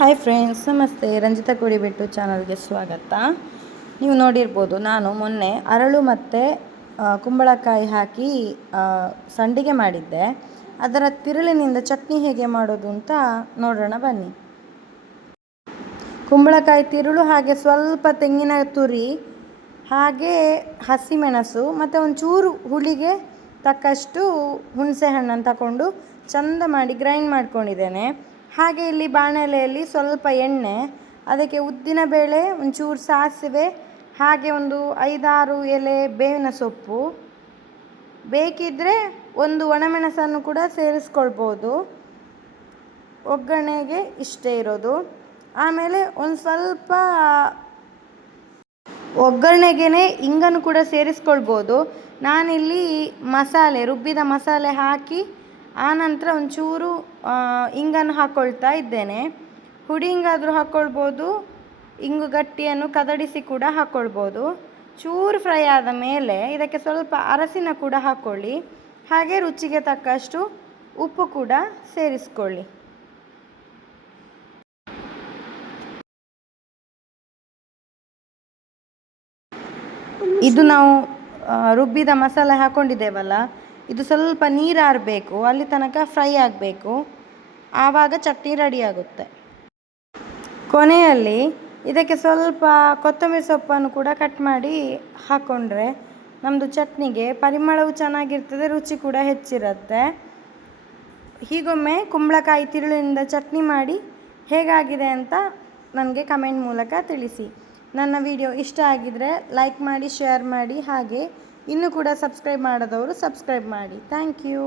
Hi friends, ನಮಸ್ತೆ. ರಂಜಿತಾ ಕೋಡಿಬೆಟ್ಟು ಚಾನಲ್ಗೆ ಸ್ವಾಗತ. ನೀವು ನೋಡಿರ್ಬೋದು, ನಾನು ಮೊನ್ನೆ ಅರಳು ಮತ್ತು ಕುಂಬಳಕಾಯಿ ಹಾಕಿ ಸಂಡಿಗೆ ಮಾಡಿದ್ದೆ. ಅದರ ತಿರುಳಿನಿಂದ ಚಟ್ನಿ ಹೇಗೆ ಮಾಡೋದು ಅಂತ ನೋಡೋಣ ಬನ್ನಿ. ಕುಂಬಳಕಾಯಿ ತಿರುಳು, ಹಾಗೆ ಸ್ವಲ್ಪ ತೆಂಗಿನ ತುರಿ, ಹಾಗೆ ಹಸಿಮೆಣಸು ಮತ್ತು ಒಂಚೂರು ಹುಳಿಗೆ ತಕ್ಕಷ್ಟು ಹುಣಸೆ ಹಣ್ಣನ್ನು ತಗೊಂಡು ಚಂದ ಮಾಡಿ ಗ್ರೈಂಡ್ ಮಾಡ್ಕೊಂಡಿದ್ದೇನೆ. ಹಾಗೆ ಇಲ್ಲಿ ಬಾಣಲೆಯಲ್ಲಿ ಸ್ವಲ್ಪ ಎಣ್ಣೆ, ಅದಕ್ಕೆ ಉದ್ದಿನ ಬೇಳೆ, ಒಂಚೂರು ಸಾಸಿವೆ, ಹಾಗೆ ಒಂದು 5-6 ಎಲೆ ಬೇವಿನ ಸೊಪ್ಪು, ಬೇಕಿದ್ದರೆ ಒಂದು ಒಣಮೆಣಸನ್ನು ಕೂಡ ಸೇರಿಸ್ಕೊಳ್ಬೋದು. ಒಗ್ಗರಣೆಗೆ ಇಷ್ಟೇ ಇರೋದು. ಆಮೇಲೆ ಒಂದು ಸ್ವಲ್ಪ ಒಗ್ಗರಣೆಗೆ ಇಂಗನ್ನು ಕೂಡ ಸೇರಿಸ್ಕೊಳ್ಬೋದು. ನಾನಿಲ್ಲಿ ರುಬ್ಬಿದ ಮಸಾಲೆ ಹಾಕಿ ಆನಂತರ ಒಂಚೂರು ಇಂಗನ್ನು ಹಾಕ್ಕೊಳ್ತಾ ಇದ್ದೇನೆ. ಹುಡಿ ಇಂಗಾದರೂ ಹಾಕ್ಕೊಳ್ಬೋದು, ಇಂಗು ಗಟ್ಟಿಯನ್ನು ಕದಡಿಸಿ ಕೂಡ ಹಾಕ್ಕೊಳ್ಬೋದು. ಚೂರು ಫ್ರೈ ಆದ ಮೇಲೆ ಇದಕ್ಕೆ ಸ್ವಲ್ಪ ಅರಸಿನ ಕೂಡ ಹಾಕ್ಕೊಳ್ಳಿ. ಹಾಗೆ ರುಚಿಗೆ ತಕ್ಕಷ್ಟು ಉಪ್ಪು ಕೂಡ ಸೇರಿಸ್ಕೊಳ್ಳಿ. ಇದು ನಾವು ರುಬ್ಬಿದ ಮಸಾಲೆ ಹಾಕ್ಕೊಂಡಿದ್ದೇವಲ್ಲ, ಇದು ಸ್ವಲ್ಪ ನೀರಾರಬೇಕು, ಅಲ್ಲಿ ತನಕ ಫ್ರೈ ಆಗಬೇಕು. ಆವಾಗ ಚಟ್ನಿ ರೆಡಿಯಾಗುತ್ತೆ. ಕೊನೆಯಲ್ಲಿ ಇದಕ್ಕೆ ಸ್ವಲ್ಪ ಕೊತ್ತಂಬರಿ ಸೊಪ್ಪನ್ನು ಕೂಡ ಕಟ್ ಮಾಡಿ ಹಾಕ್ಕೊಂಡ್ರೆ ನಮ್ಮದು ಚಟ್ನಿಗೆ ಪರಿಮಳವು ಚೆನ್ನಾಗಿರ್ತದೆ, ರುಚಿ ಕೂಡ ಹೆಚ್ಚಿರುತ್ತೆ. ಹೀಗೊಮ್ಮೆ ಕುಂಬಳಕಾಯಿ ತಿರುಳಿನಿಂದ ಚಟ್ನಿ ಮಾಡಿ ಹೇಗಾಗಿದೆ ಅಂತ ನನಗೆ ಕಮೆಂಟ್ ಮೂಲಕ ತಿಳಿಸಿ. ನನ್ನ ವಿಡಿಯೋ ಇಷ್ಟ ಆಗಿದರೆ ಲೈಕ್ ಮಾಡಿ, ಶೇರ್ ಮಾಡಿ, ಹಾಗೆ ಇನ್ನೂ ಕೂಡ ಸಬ್ಸ್ಕ್ರೈಬ್ ಮಾಡದವರು ಸಬ್ಸ್ಕ್ರೈಬ್ ಮಾಡಿ. Thank you.